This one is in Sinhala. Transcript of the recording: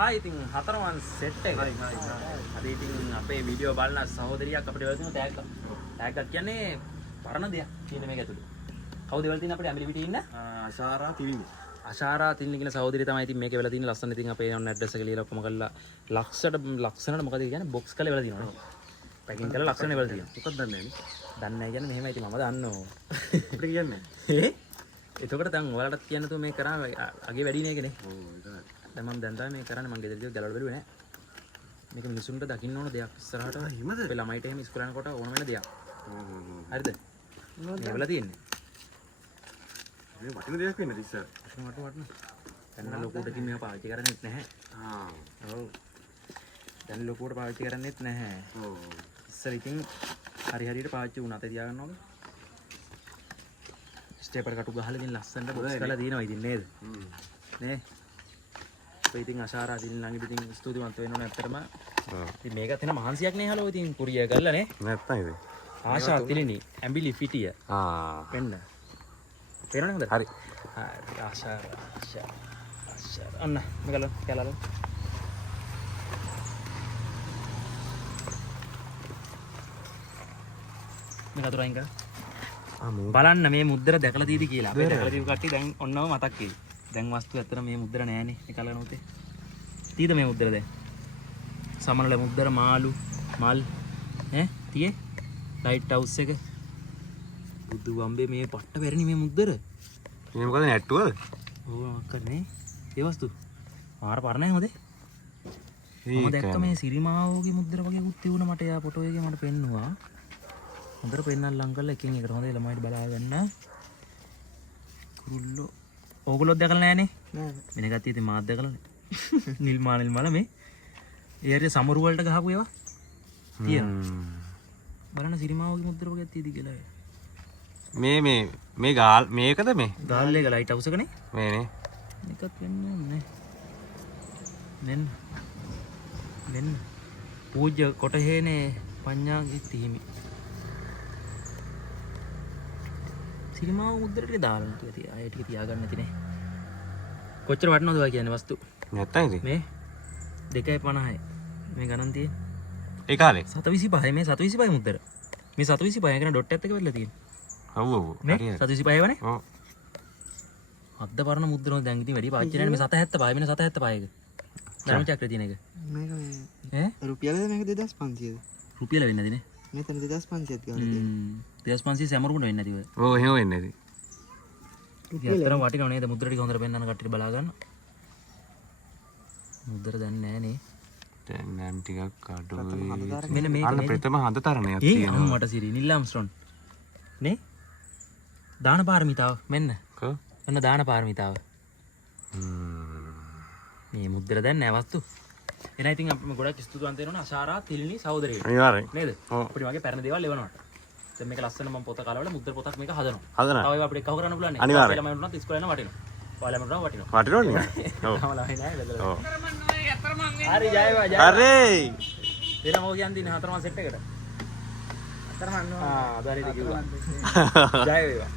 හායි ඉතින් හතරමන් සෙට් එක. හරි. අද ඉතින් අපේ වීඩියෝ බලන සහෝදරියක් අපිට වෙලා තියෙන ටැග් එක. ටැග් එක කියන්නේ පරණ දෙයක් කියන මේක ඇතුළේ. කවුද වෙලා තියෙන්නේ අපිට ඇමිලි පිටින් ඉන්න? ආශාරා තිලිනි. ආශාරා තිලිනි කියන සහෝදරිය තමයි ඉතින් මේකේ වෙලා තියෙන ලස්සන ඉතින් අපේ ඔන්න ඇඩ්‍රස් එක ලියලා ඔක්කොම කරලා ලක්ෂණට මොකද කියන්නේ බොක්ස් කරලා වෙලා තියෙනවා. පැකින් කරලා ලක්ෂණ වෙලා තියෙනවා. මොකක්ද දන්නේ නැහැ නේ. දන්නේ නැහැ කියන්නේ මෙහෙමයි ඉතින් මම දන්නෝ. අපිට කියන්නේ. එතකොට දැන් ඔයාලට කියන්න තු මේ කරා අගේ වැඩි නේ කනේ. ඔව් ඒක. දැන් මම දැන් තමයි මේ කරන්නේ මම ගෙදරදී ගලවලා බැලුවේ නෑ. මේක මිනිසුන්ට දකින්න ඕන දෙයක් ඉස්සරහට. එහෙමද? අපේ ළමයිට එහෙම ඉස්කෝලේ යනකොට ඕන වෙන දෙයක්. හරිද? මේ වෙලා තියෙන්නේ. මේ වටින දෙයක් වෙන්නේ ඉස්සර. වටන. දැන් ලොකුටකින් මේක පාවිච්චි කරන්නේත් නැහැ. ඔව්. දැන් ලොකුට පාවිච්චි කරන්නේත් නැහැ. ඔව්. ඉස්සර ඉතින් හරියට පාවිච්චි වුණා. අතේ තියාගන්න ඕනේ. ස්ටේපර් කටු ගහලා ඉතින් ලස්සනට බොක්ස් කරලා දිනවා ඉතින් නේද? නේ. ඔය ඉතින් ආශාරා දින ළඟදී ඉතින් ස්තුතිවන්ත වෙන්න ඕනේ ඇත්තටම. ඉතින් මේක තියෙන මහන්සියක් නේ හලෝ ඉතින් කුරිය ගල්ලා නේ. නැත්තම් ඉතින්. ආශා තිලිනි ඇඹිලි පිටිය. වෙන්න. පේනවද හොඳට? හරි. හරි ආශා අන්න මේකල කැලල. මේක අතුරයින් කර. බලන්න මේ මුද්දර දැකලා තියෙදි කියලා. අපි දැකලා තියෙපු කට්ටිය දැන් ඔන්නව මතක් වෙයි. දැන් වස්තු ඇත්තට මේ මුද්දර නෑනේ. මේ කලන උතේ. තීද මේ මුද්දර දැන්. සමනල මුද්දර මාළු මල් ඈ තියේ ලයිට් හවුස් එක. බුදු වම්බේ මේ පට්ට වැරණි මේ මුද්දර. මේ මොකද නැට්ටුවද? ඔව් අක්කනේ. ඒ වස්තු. මාර පරණයි හොදේ. මම දැක්ක මේ සිරිමාවෝගේ මුද්දර වගේ උත් තියුණා මට යා ෆොටෝ එකේ මට පෙන්නුවා. හොඳට පෙන්නන්න ලං කරලා එකින් එකට හොඳ ළමයිට බලා ගන්න. කුරුල්ලෝ ඕගොල්ලෝ දැකලා නැහනේ. නෑ. වෙන කට්ටිය ඉතින් මාත් දැකලානේ. නිල් මල මේ. ඒ හරිය සමරු වලට ගහපු ඒවා. තියෙනවා. බලන්න සිරිමාවෝගේ මුද්දර වගේ තියෙදි කියලා. මේ ගාල් මේකද මේ? ගාල් එක ලයිට් හවුස් එකනේ. මේනේ. එකක් වෙන්නේ නේ. මෙන්න. පූජ්‍ය කොටහේනේ පඤ්ඤාගිත්ති හිමි. සිරිමාව මුද්දර ටික දාලා ටික තියා. ඒ ටික තියාගන්න නැතිනේ. කොච්චර වටනවද ඔය කියන්නේ වස්තු? නැත්තම් ඉතින්. මේ 2.50යි. මේ ගණන් තියෙන්නේ. ඒ කාලේ 725 මේ 725 මුද්දර. මේ 725 කියන ඩොට් එකත් එක වෙලා තියෙන්නේ. ඔව්. මේ 725 වනේ? ඔව්. අද්ද පරණ මුද්දර දැන් ඉතින් වැඩි පාවිච්චි නැහැ මේ 775 වෙන 775 එක. ධර්ම චක්‍රය තියෙන එක. මේක මේ රුපියලද මේක 2500ද? රුපියල වෙන්නේ නැතිනේ. මෙතන 2500ක් ගන්න තියෙනවා. 2500 සැමරුකුණ වෙන්නේ නැතිව. ඔව් එහෙම වෙන්නේ නැති. රුපියලතරම් වටිනව නේද මුද්දර ටික හොඳට පෙන්නන කට්ටියට බලා ගන්න. මුද්දර දැන් නැහැ නේ. දැන් නම් ටිකක් අඩුයි. මෙන්න මේක අන්න ප්‍රථම හඳ තරණයක් ඒ තියෙනවා. අම්මට සිරි නිල් ආම්ස්ට්‍රෝන් නේ දාන පාරමිතාව මෙන්න කො? ඔන්න දාන පාරමිතාව මේ මුද්දර දැන් නෑ වස්තු එන ඉතින් අපි ගොඩක් ස්තුතිවන්ත වෙනවා ආශාරා තිලිනි සහෝදරියට අනිවාර්යෙන්. නේද ඔව්. අපිට වගේ පැරණි දේවල් ලැබනවට දැන් මේක ලස්සන මම පොත කාලවල මුද්දර පොතක් මේක හදනවා හදනවා. තව ඒවා අපිට කව කරන්න පුළුවන් නේ අනිවාර්යෙන්. ළමයි වුණත් ඉස්කෝලේ යනවා වටිනවා ඔයාලම වුණා වටිනවා වටිනවද? ඔව්. තාම ළමයි නෑ බෙදලා ඔව්. හරි ජයවා ජය හරි. එන මොකද කියන්නේ හතරමන් සෙට් එකට හතරමන් අද හරියට කිව්වා ජය වේවා